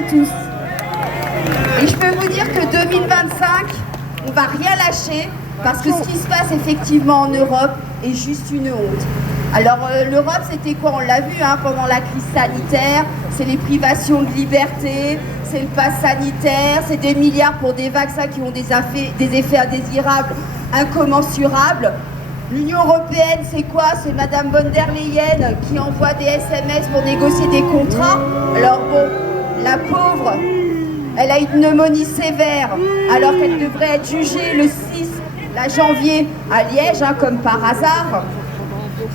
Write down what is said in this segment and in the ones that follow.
vous tous. Et je peux vous dire que 2025, on va rien lâcher parce que ce qui se passe effectivement en Europe est juste une honte. Alors l'Europe, c'était quoi? On l'a vu pendant la crise sanitaire, c'est les privations de liberté, c'est le pass sanitaire, c'est des milliards pour des vaccins qui ont des effets indésirables, incommensurables. L'Union européenne, c'est quoi? C'est Madame von der Leyen qui envoie des SMS pour négocier des contrats. Alors bon, la pauvre, elle a une pneumonie sévère, alors qu'elle devrait être jugée le 6 janvier à Liège, comme par hasard.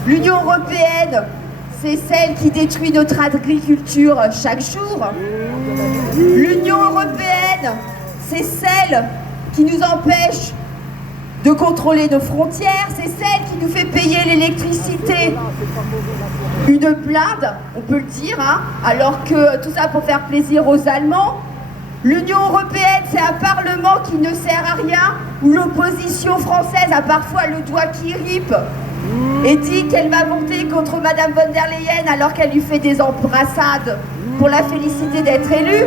L'Union européenne, c'est celle qui détruit notre agriculture chaque jour. L'Union européenne, c'est celle qui nous empêche de contrôler nos frontières, c'est celle qui nous fait payer l'électricité. Une blinde, on peut le dire, alors que tout ça pour faire plaisir aux Allemands. L'Union européenne, c'est un parlement qui ne sert à rien, où l'opposition française a parfois le doigt qui ripe et dit qu'elle va voter contre Madame von der Leyen alors qu'elle lui fait des embrassades pour la féliciter d'être élue.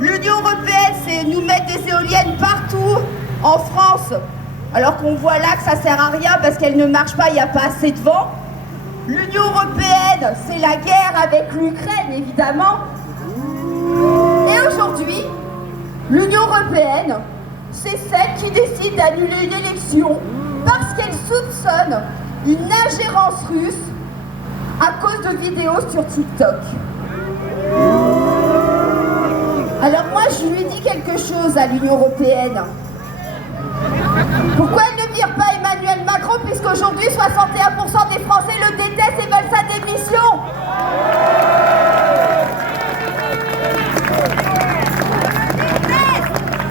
L'Union européenne, c'est nous mettre des éoliennes partout en France, alors qu'on voit là que ça sert à rien parce qu'elles ne marchent pas, il n'y a pas assez de vent. L'Union européenne, c'est la guerre avec l'Ukraine, évidemment. Et aujourd'hui, l'Union européenne, c'est celle qui décide d'annuler une élection parce qu'elle soupçonne une ingérence russe à cause de vidéos sur TikTok. Alors moi, je lui dis quelque chose à l'Union européenne. Pourquoi elle ne vire pas Emmanuel Macron, puisqu'aujourd'hui 61% des Français le détestent et veulent sa démission?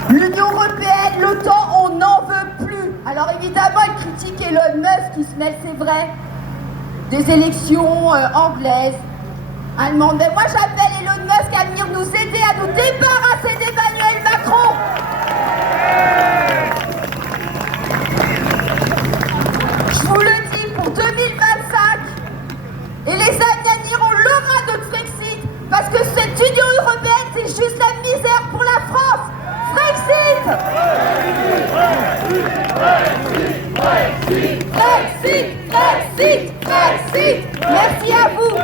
L'Union européenne, l'OTAN, on n'en veut plus. Alors évidemment, elle critique Elon Musk qui se mêle, c'est vrai, des élections anglaises, allemandes. Mais moi, j'appelle Elon Musk à venir nous aider à nous débarrasser d'Emmanuel Macron. Je vous le dis, pour 2025, et les années à venir, on l'aura notre Frexit, parce que cette Union européenne, c'est juste la misère pour la France. Frexit! Frexit! Frexit! Frexit! Frexit! Merci à vous.